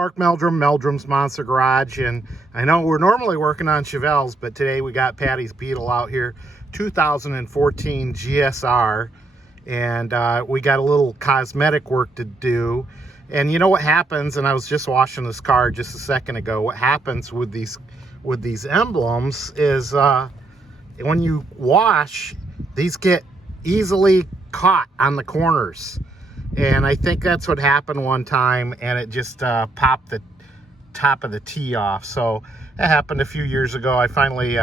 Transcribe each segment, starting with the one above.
Mark Meldrum, Meldrum's Monster Garage, and I know we're normally working on Chevelles, but today we got Patty's Beetle out here, 2014 GSR, and we got a little cosmetic work to do. And you know what happens, and I was just washing this car just a second ago, what happens with these emblems is when you wash, these get easily caught on the corners. And I think that's what happened one time, and it just popped the top of the T off. So that happened a few years ago. I finally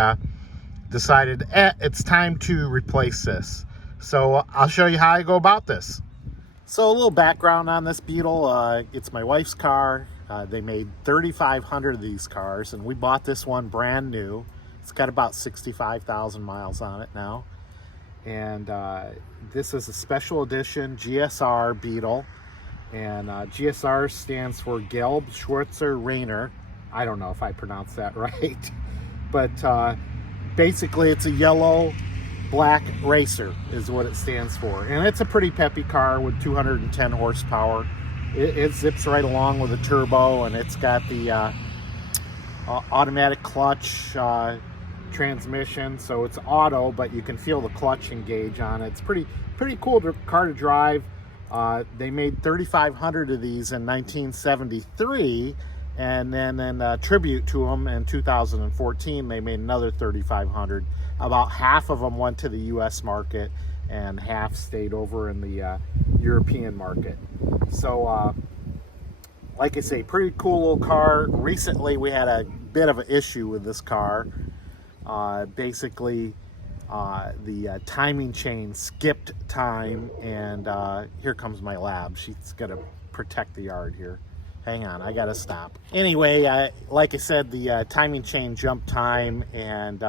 decided it's time to replace this. So I'll show you how I go about this. So a little background on this Beetle. It's my wife's car. They made 3,500 of these cars, and we bought this one brand new. It's got about 65,000 miles on it now. And this is a special edition GSR Beetle, and GSR stands for Gelb Schwarzer Rainer. I don't know if I pronounced that right, but basically it's a yellow black racer is what it stands for, and it's a pretty peppy car with 210 horsepower. It zips right along with a turbo, and it's got the automatic clutch transmission, so it's auto, but you can feel the clutch engage on it. It's pretty cool car to drive. They made 3,500 of these in 1973, and then in tribute to them in 2014 they made another 3,500. About half of them went to the US market and half stayed over in the European market. So like I say, pretty cool little car. Recently we had a bit of an issue with this car. Basically the timing chain skipped time, and here comes my lab. She's gonna protect the yard here. Hang on, I gotta stop. Anyway, like I said, the timing chain jumped time, and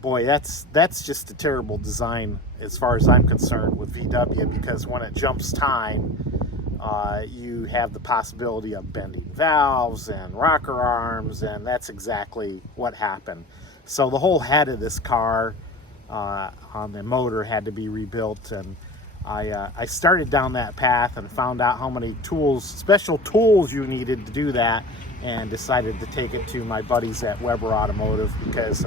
boy, that's just a terrible design as far as I'm concerned with VW, because when it jumps time, you have the possibility of bending valves and rocker arms, and that's exactly what happened. So the whole head of this car on the motor had to be rebuilt, and I started down that path and found out how many tools, special tools you needed to do that, and decided to take it to my buddies at Weber Automotive, because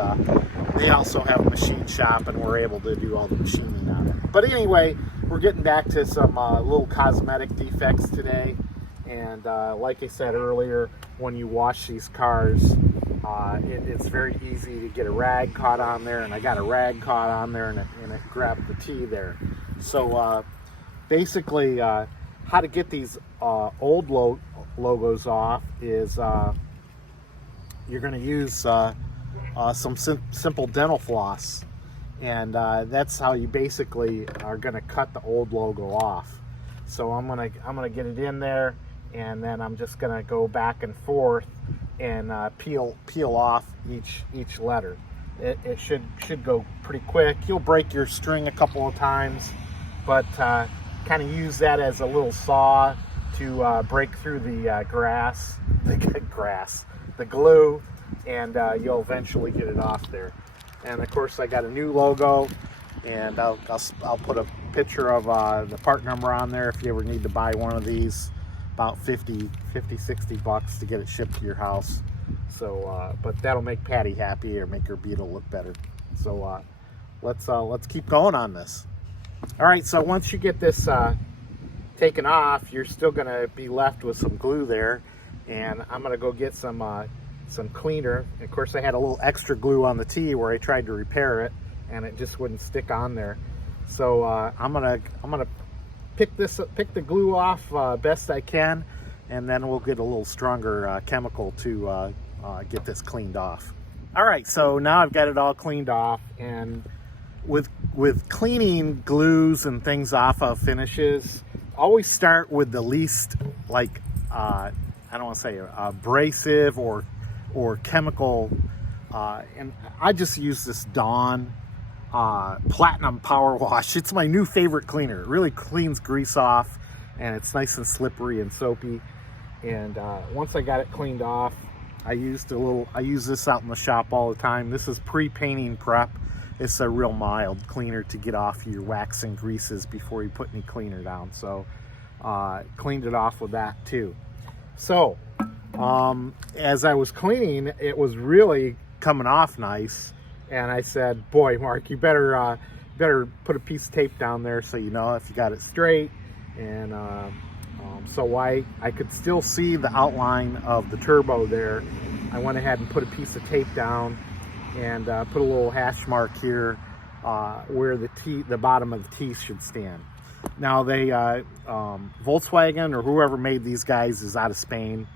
they also have a machine shop and we're able to do all the machining on it. But anyway, we're getting back to some little cosmetic defects today, and like I said earlier, when you wash these cars, it's very easy to get a rag caught on there, and I got a rag caught on there, and it grabbed the T there. So basically, how to get these old logos off is you're going to use some simple dental floss, and that's how you basically are going to cut the old logo off. So I'm gonna get it in there, and then I'm just going to go back and forth and peel off each letter. It should go pretty quick. You'll break your string a couple of times, but kind of use that as a little saw to break through the the glue, and you'll eventually get it off there. And of course I got a new logo, and I'll put a picture of the part number on there if you ever need to buy one of these. About 50, 60 bucks to get it shipped to your house. So but that'll make Patty happy, or make her Beetle look better. So let's keep going on this. All right, so once you get this taken off, you're still gonna be left with some glue there, and I'm gonna go get some cleaner. Of course, I had a little extra glue on the T where I tried to repair it, and it just wouldn't stick on there. So I'm gonna pick the glue off best I can, and then we'll get a little stronger chemical to get this cleaned off. All right, so now I've got it all cleaned off, and with cleaning glues and things off of finishes, always start with the least, like I don't want to say abrasive or chemical, and I just use this Dawn Platinum Power Wash. It's my new favorite cleaner. It really cleans grease off, and it's nice and slippery and soapy. And once I got it cleaned off, I use this out in the shop all the time. This is pre-painting prep. It's a real mild cleaner to get off your wax and greases before you put any cleaner down. So cleaned it off with that too. So As I was cleaning, it was really coming off nice, and I said, boy, Mark, you better put a piece of tape down there so you know if you got it straight. And so I could still see the outline of the turbo there. I went ahead and put a piece of tape down and put a little hash mark here where the bottom of the teeth should stand. Now Volkswagen or whoever made these guys is out of Spain.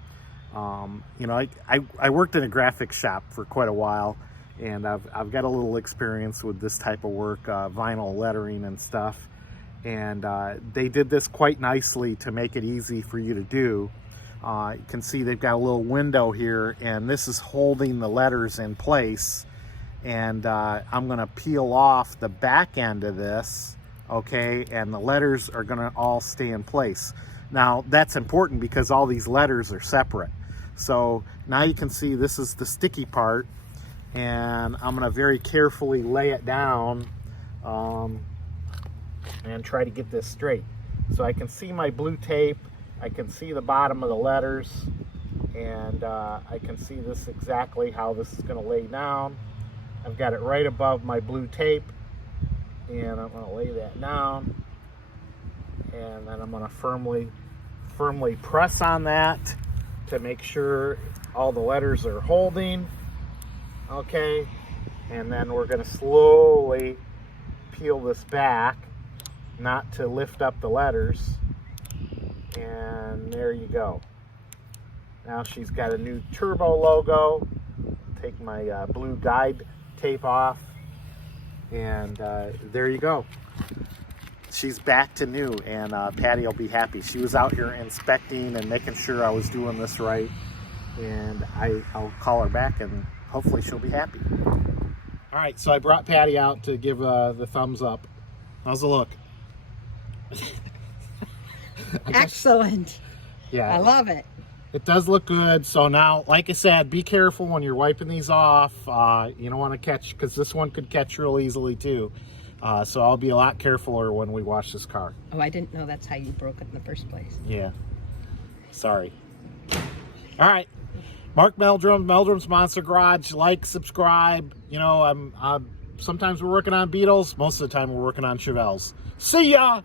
You know, I worked in a graphics shop for quite a while, and I've got a little experience with this type of work, vinyl lettering and stuff. And they did this quite nicely to make it easy for you to do. You can see they've got a little window here, and this is holding the letters in place. And I'm gonna peel off the back end of this, okay, and the letters are gonna all stay in place. Now that's important because all these letters are separate. So now you can see this is the sticky part, and I'm gonna very carefully lay it down and try to get this straight. So I can see my blue tape, I can see the bottom of the letters, and I can see this exactly how this is gonna lay down. I've got it right above my blue tape, and I'm gonna lay that down, and then I'm gonna firmly press on that to make sure all the letters are holding, okay? And then we're gonna slowly peel this back, not to lift up the letters, and there you go. Now she's got a new turbo logo. Take my blue guide tape off, and there you go. She's back to new, and Patty will be happy. She was out here inspecting and making sure I was doing this right, and I'll call her back and hopefully she'll be happy. All right, so I brought Patty out to give the thumbs up. How's the look? Excellent. Yeah, I love it. It does look good. So now, like I said, be careful when you're wiping these off. You don't want to catch, because this one could catch real easily too. So I'll be a lot carefuler when we wash this car. Oh, I didn't know that's how you broke it in the first place. Yeah. Sorry. All right. Mark Meldrum, Meldrum's Monster Garage. Like, subscribe. You know, sometimes we're working on Beetles. Most of the time we're working on Chevelles. See ya!